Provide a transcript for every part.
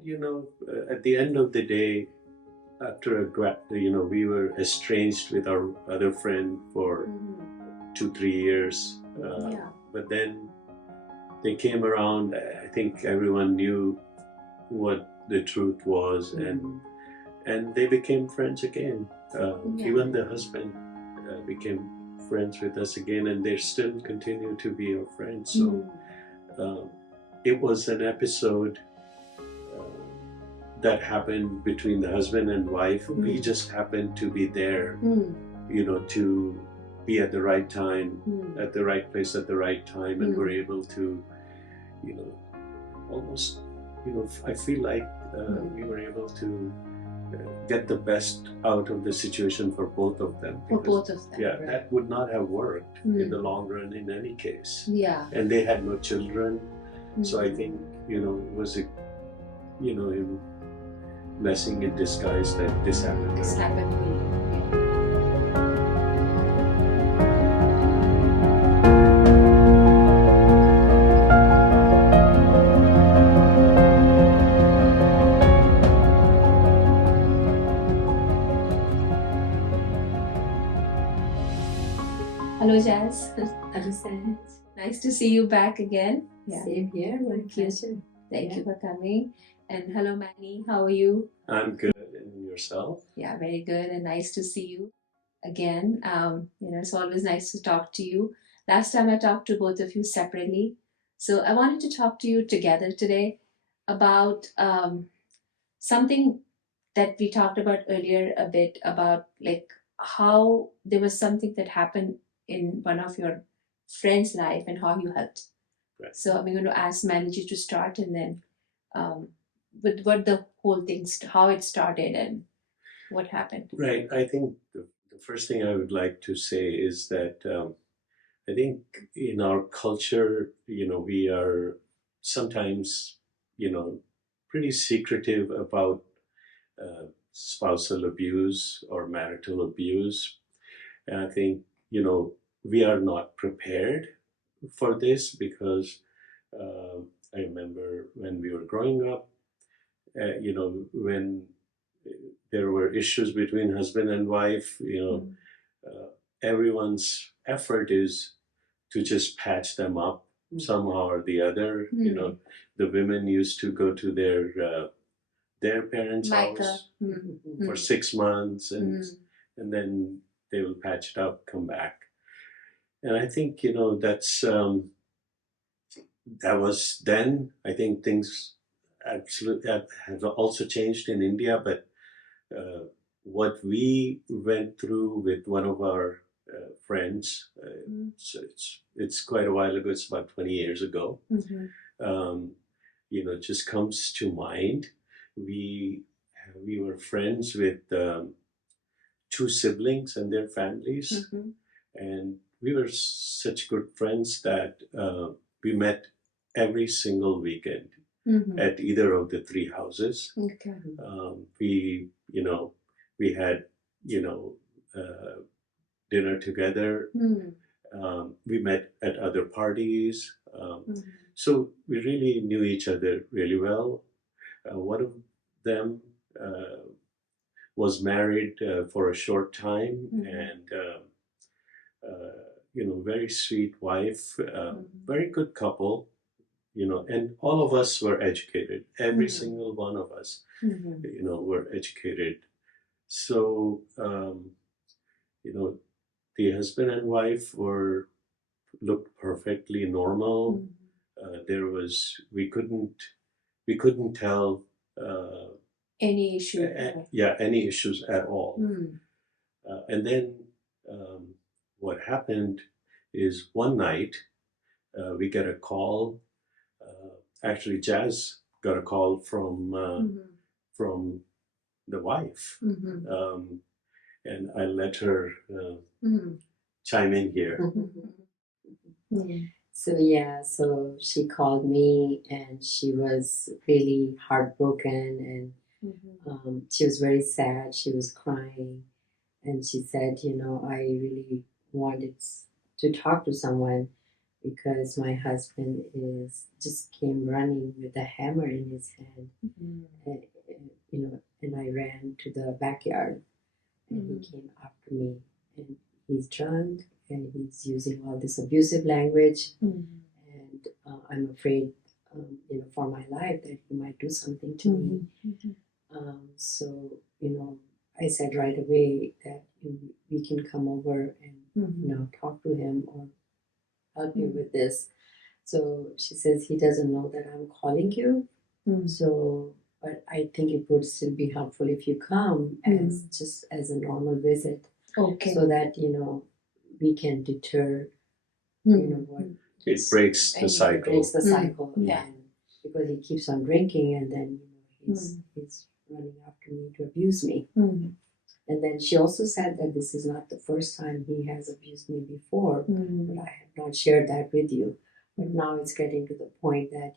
At the end of the day, after we were estranged with our other friend for 2, 3 years. Yeah. But then they came around. I think everyone knew what the truth was, and they became friends again. Yeah. Even the husband became friends with us again, and they still continue to be our friends. So it was an episode that happened between the husband and wife. We just happened to be there, to be at the right time, at the right place at the right time, and we're able to, almost, I feel like we were able to get the best out of the situation for both of them. For both of them. Yeah, right. that would not have worked in the long run in any case. Yeah. And they had no children. So I think, it was a, a blessing in disguise that this happened. This happened for you. Hello, Jazz. Hello, Sahaj. Nice to see you back again. Same here. My Thank you. pleasure. Thank you for coming. And hello, Manny. How are you? I'm good. And yourself? Yeah, very good, and nice to see you again. It's always nice to talk to you. Last time I talked to both of you separately, so I wanted to talk to you together today about something that we talked about earlier a bit about, like, how there was something that happened in one of your friends' life and how you helped. Right. So I'm going to ask Manji to start, and then with what the whole thing, how it started and what happened. Right. I think the first thing I would like to say is that I think in our culture, we are sometimes, pretty secretive about spousal abuse or marital abuse. And I think, we are not prepared for this because I remember when we were growing up, when there were issues between husband and wife, everyone's effort is to just patch them up somehow or the other. The women used to go to their parents' house for 6 months, and then they will patch it up, come back. And I think, that's that was then. I think things absolutely have also changed in India, but what we went through with one of our friends, so it's quite a while ago, it's about 20 years ago, just comes to mind. We were friends with two siblings and their families, and we were such good friends that we met every single weekend at either of the three houses. Okay. We had dinner together. We met at other parties. So we really knew each other really well. One of them was married for a short time, and very sweet wife, very good couple, and all of us were educated. Every single one of us, were educated. So, the husband and wife looked perfectly normal. We couldn't tell any issue. Any issues at all. And then what happened is one night we get a call. Actually, Jazz got a call from the wife, and I let her chime in here. So she called me, and she was really heartbroken, and she was very sad. She was crying, and she said, I really wanted to talk to someone, because my husband is just came running with a hammer in his hand, and, and I ran to the backyard, and he came after me, and he's drunk, and he's using all this abusive language, and I'm afraid, for my life that he might do something to me. So, I said right away that we can come over and, talk to him or help you with this. So she says he doesn't know that I'm calling you. So, but I think it would still be helpful if you come as just as a normal visit, Okay. so that we can deter, what It breaks the cycle. breaks the cycle. Yeah. And because he keeps on drinking, and then he's running after me to abuse me. And then she also said that this is not the first time he has abused me before, but I have not shared that with you. But now it's getting to the point that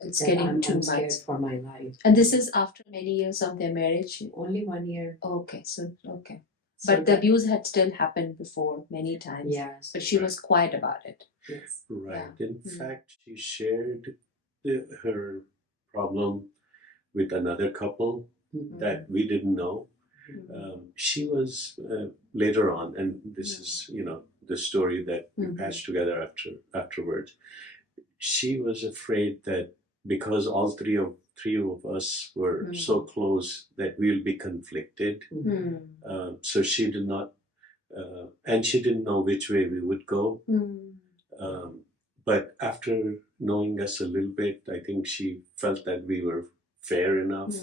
It's that getting I'm too scared much. for my life. And this is after many years of their marriage. Only 1 year. Okay, so okay. So But the abuse had still happened before many times. Yes. But she was quiet about it. Yes. Right. Yeah. In fact, she shared her problem with another couple that we didn't know. She was later on, and this is the story that we patched together afterwards. She was afraid that because all three of us were so close that we'll be conflicted. So she did not, and she didn't know which way we would go. But after knowing us a little bit, I think she felt that we were fair enough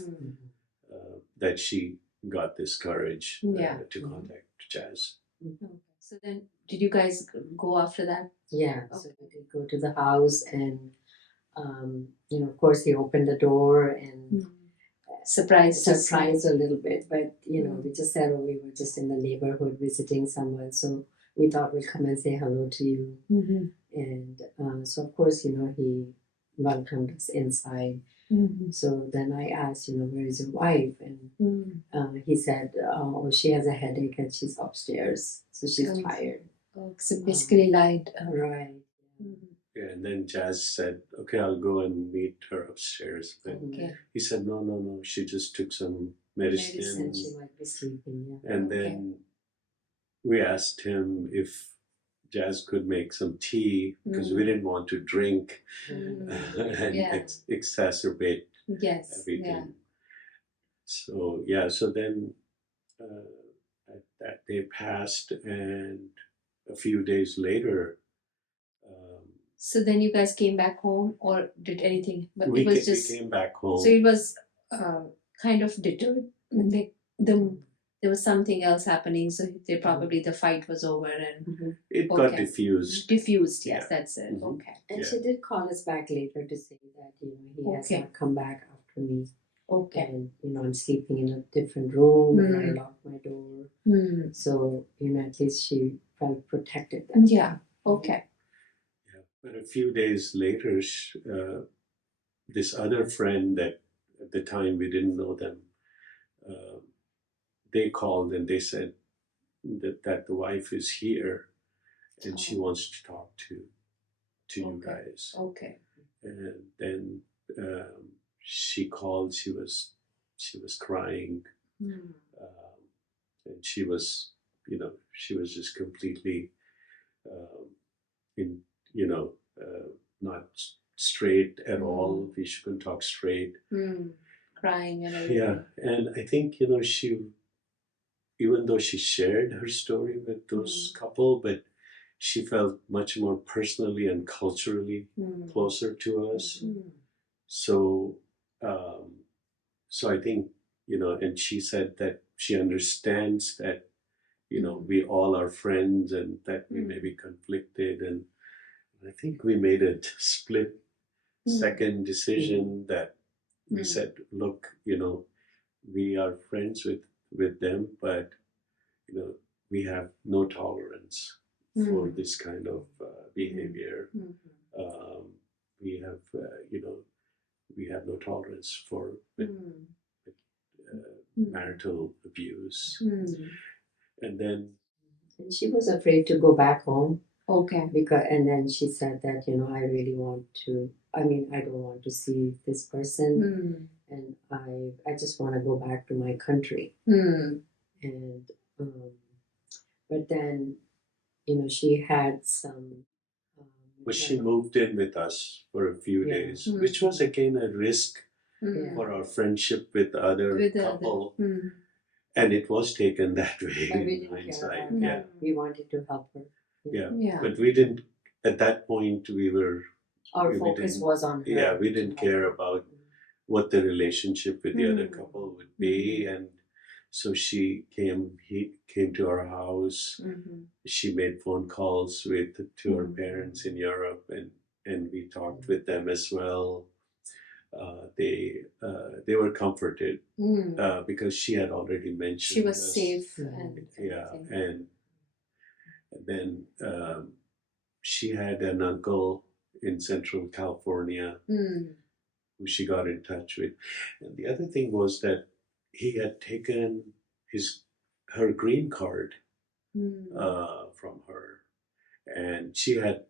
that she got this courage to contact Jazz. So then, did you guys go after that? Yeah. So we did go to the house, and of course he opened the door and Surprised a little bit, but we just said, oh, we were just in the neighborhood visiting someone, so we thought we'd come and say hello to you. And so of course he welcomed us inside. So then I asked, where is your wife? And he said, oh, she has a headache and she's upstairs, so she's tired. So basically lied. Right. Yeah, and then Jazz said, okay, I'll go and meet her upstairs. But he said, no, she just took some medicine. And she might be sleeping, yeah. And then we asked him if Jazz could make some tea, because we didn't want to drink and exacerbate everything. So so then that day passed, and a few days later, so then you guys came back home, or did anything? But we it was just came back home. so it was kind of deterred. Like there was something else happening, so they probably the fight was over and it got diffused. Diffused, yes, Yeah. that's it. Okay. And she did call us back later to say that he has not come back after me. Okay. And I'm sleeping in a different room, and I locked my door. So at least she felt protected. Yeah. Okay. Yeah. But a few days later, this other friend that at the time we didn't know them, they called and they said that the wife is here and she wants to talk to you guys. Okay. And then she called. She was crying, and she was just completely not straight at all. She couldn't talk straight. Crying and everything. Yeah, and I think she, even though she shared her story with those couple, but she felt much more personally and culturally closer to us. So I think and she said that she understands that we all are friends and that we may be conflicted, and I think we made a split second decision that we said, look, we are friends with them, but we have no tolerance for this kind of behavior. We have we have no tolerance for marital abuse. And then And she was afraid to go back home Okay. because and then she said that I really want to. I mean, I don't want to see this person, and I just want to go back to my country. Hmm. And but then she had some. But she moved in with us for a few Yeah. days, which was again a risk Yeah. for our friendship with the other With the couple, other. and it was taken that way But we in didn't care hindsight. about Yeah, that. We wanted to help her. yeah. Yeah. But we didn't. At that point, Our we focus didn't- was on her. yeah, we didn't care about what the relationship with the other Mm. couple would be, and so he came to our house. She made phone calls to her parents in Europe, and we talked with them as well. They were comforted because she had already mentioned She was us. safe Mhm. and Yeah, everything. and then she had an uncle in Central California who she got in touch with. And the other thing was that he had taken her green card from her, and she had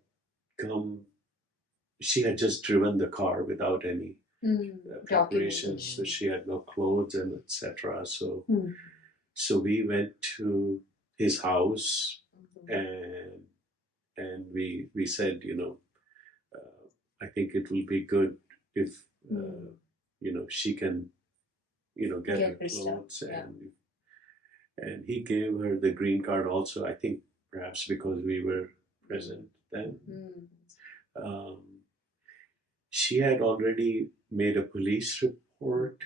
just driven the car without any preparations, so she had no clothes and etc. So we went to his house, and we said, I think it will be good if she can get her her stuff, clothes, yeah. and he gave her the green card also, I think perhaps because we were present then. um, she had already made a police report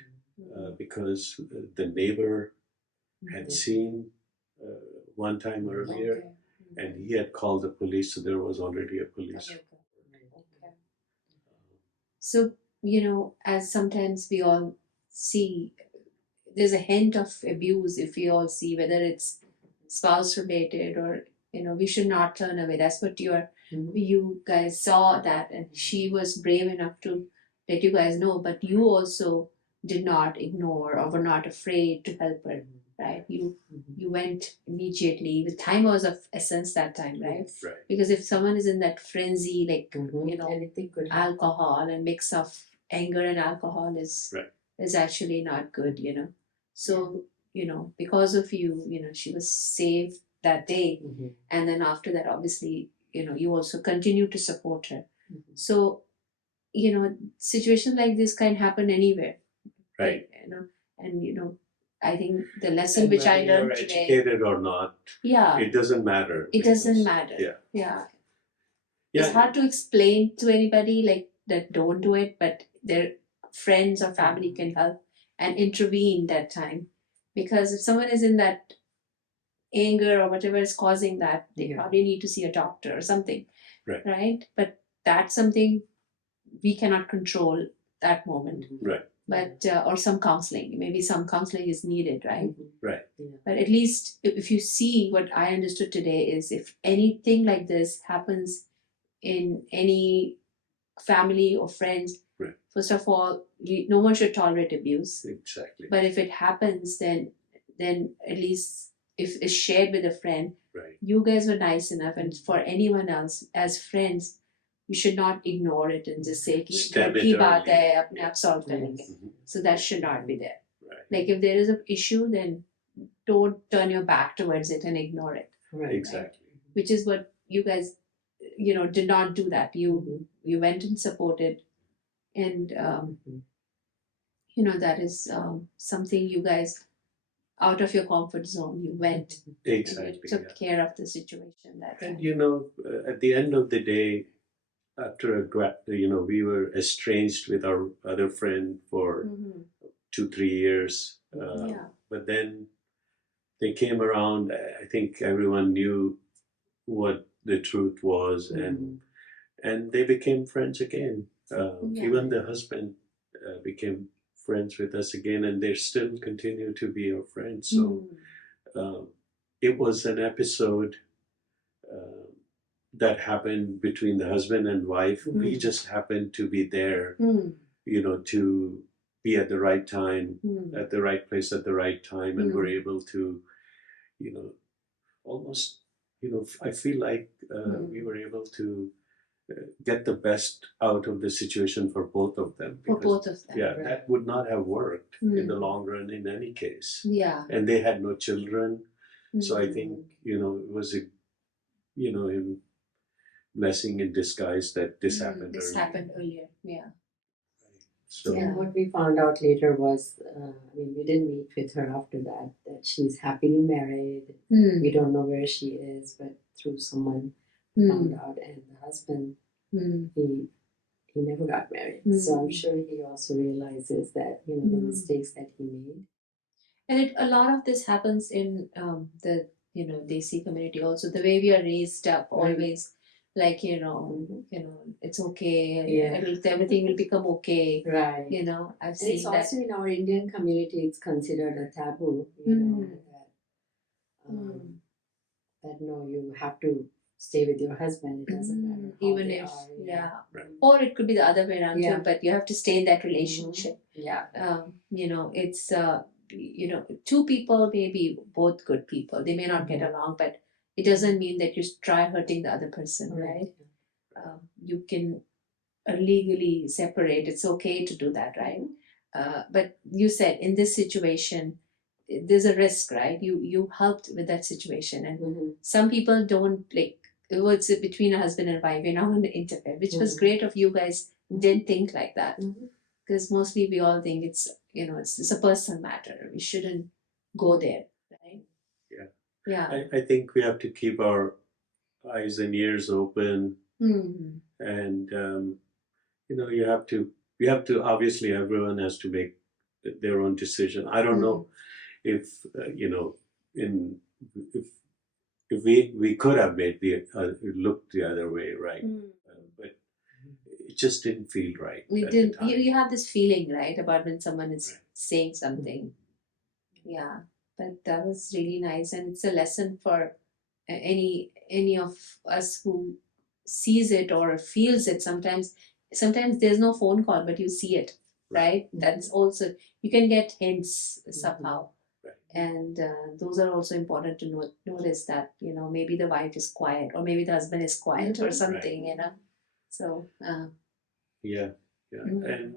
because the neighbor had seen one time earlier, Okay. and he had called the police, so there was already a police report. Okay. So, as sometimes we all see, there's a hint of abuse if we all see, whether it's spouse related or, we should not turn away. That's what you guys saw that, and she was brave enough to let you guys know, but you also did not ignore or were not afraid to help her, right? You went immediately. The time was of essence that time, right? Right. Because if someone is in that frenzy, like Anything could happen. alcohol and mix of anger and alcohol is actually not good, So, because of you, she was saved that day. And then after that, obviously, you also continue to support her. So, situations like this can happen anywhere. Right. And I think the lesson And which I whether learned you're today. educated or not, Yeah. it doesn't matter. It doesn't because- matter. Yeah. Yeah. Yeah. It's hard to explain to anybody like that don't do it, but their friends or family can help and intervene that time. Because if someone is in that anger or whatever is causing that, they probably need to see a doctor or something. Right? But that's something we cannot control that moment. Right. But or some counseling. Maybe some counseling is needed, right? Right. But at least if you see, what I understood today is, if anything like this happens in any family or friends, first of all, no one should tolerate abuse. Exactly. But if it happens, then at least if it's shared with a friend, you guys were nice enough, and for anyone else as friends, you should not ignore it and just say Stem it "Ki early." baat hai, apne aap solve karenge." So that should not be there. Like if there is an issue, then don't turn your back towards it and ignore it. Exactly. Which is what you guys, did not do that. You went and supported, and that is something you guys, out of your comfort zone, you went Exactly. and you took care of the situation that time. And at the end of the day, after we were estranged with our other friend for 2-3 years. But then they came around. I think everyone knew what the truth was, and they became friends again. Even the husband became friends with us again, and they still continue to be our friends. So it was an episode that happened between the husband and wife. We just happened to be there, to be at the right time, at the right place at the right time, and were able to, almost I feel like we were able to get the best out of the situation for both of them. For because, both of them. yeah, Right. that would not have worked in the Mm. long run in any case. Yeah. And they had no children, so I Mm. think it was a a blessing in disguise that this happened. This early. happened earlier. Yeah. So Yeah. And what we found out later was, we didn't meet with her after that she's happily married. Mm. We don't know where she is, but through someone found out. And the husband, Mm. he never got married. So I'm sure he also realizes that, the mistakes that he made. And a lot of this happens in the Desi community also. The way we are raised up, Right. always like it's okay. Yeah. Everything will become okay. Right. I've And seen it's that. also in our Indian community, it's considered a taboo, that no, you have to stay with your husband. It doesn't matter how Even they if are, yeah. Right. Or it could be the other way around Yeah. too. But you have to stay in that relationship. Yeah. It's two people may be both good people. They may not get along, but it doesn't mean that you try hurting the other person, right? You can legally separate. It's okay to do that, right? But you said in this situation, there's a risk, right? You helped with that situation, and Mhm. some people don't like. It's between a husband and wife. We're not going to interfere, which was Mhm. great of you guys. Didn't think like that, Mhm. because mostly we all think it's it's a personal matter. We shouldn't go there, right? Yeah. Yeah. I think we have to keep our eyes and ears open, Mm. and you have to obviously everyone has to make their own decision. I don't know if if we could have made the looked the other way, right? But it just didn't feel right. We at didn't. the time. You have this feeling, right, about when someone is Right. saying something. Yeah, but that was really nice, and it's a lesson for any of us who sees it or feels it. Sometimes there's no phone call, but you see it, right? That's also, you can get hints somehow. Right. And those are also important to notice that maybe the wife is quiet, or maybe the husband is quiet, or something. So Yeah. Mm.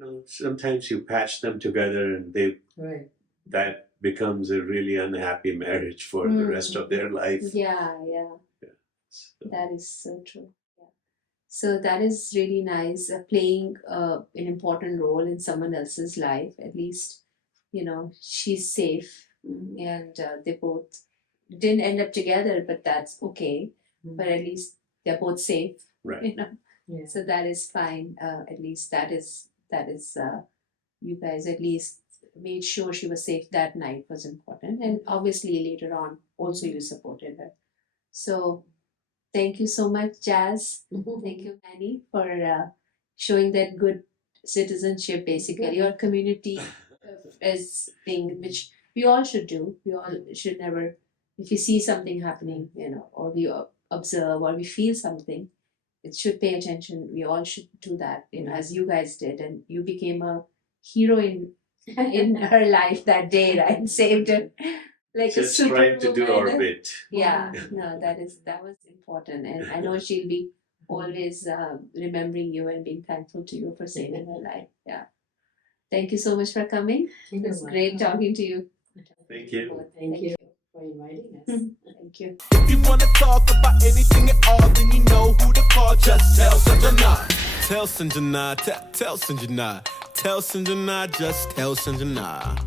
And sometimes you patch them together, and Right. that becomes a really unhappy marriage for the rest of their life. yeah. So, That is so true. Yeah. So that is really nice. Playing an important role in someone else's life. At least, she's safe, and they both didn't end up together, but that's okay. But at least they're both safe. right. Yeah. So that is fine. At least that is you guys at least made sure she was safe that night was important, and obviously later on also you supported her. So thank you so much, Jazz. Thank you, Manny, for showing that good citizenship, basically, or community as thing which we all should do. We all should never, if you see something happening, or we observe or we feel something, it should pay attention. We all should do that, as you guys did, and you became a hero in her life that day, right? Saved her like Just a trying to do our superwoman. bit. Yeah, no, that was important, and I know she'll be always remembering you and being thankful to you for saving her life. Yeah, thank you so much for coming. It was great talking to you. Thank you. Thank you for inviting us. Thank you. If you wanna talk about anything at all, then you know who to call. Just tell Sanjana. Tell Sanjana. Tell Sanjana. Tell Sanjana. Just tell Sanjana.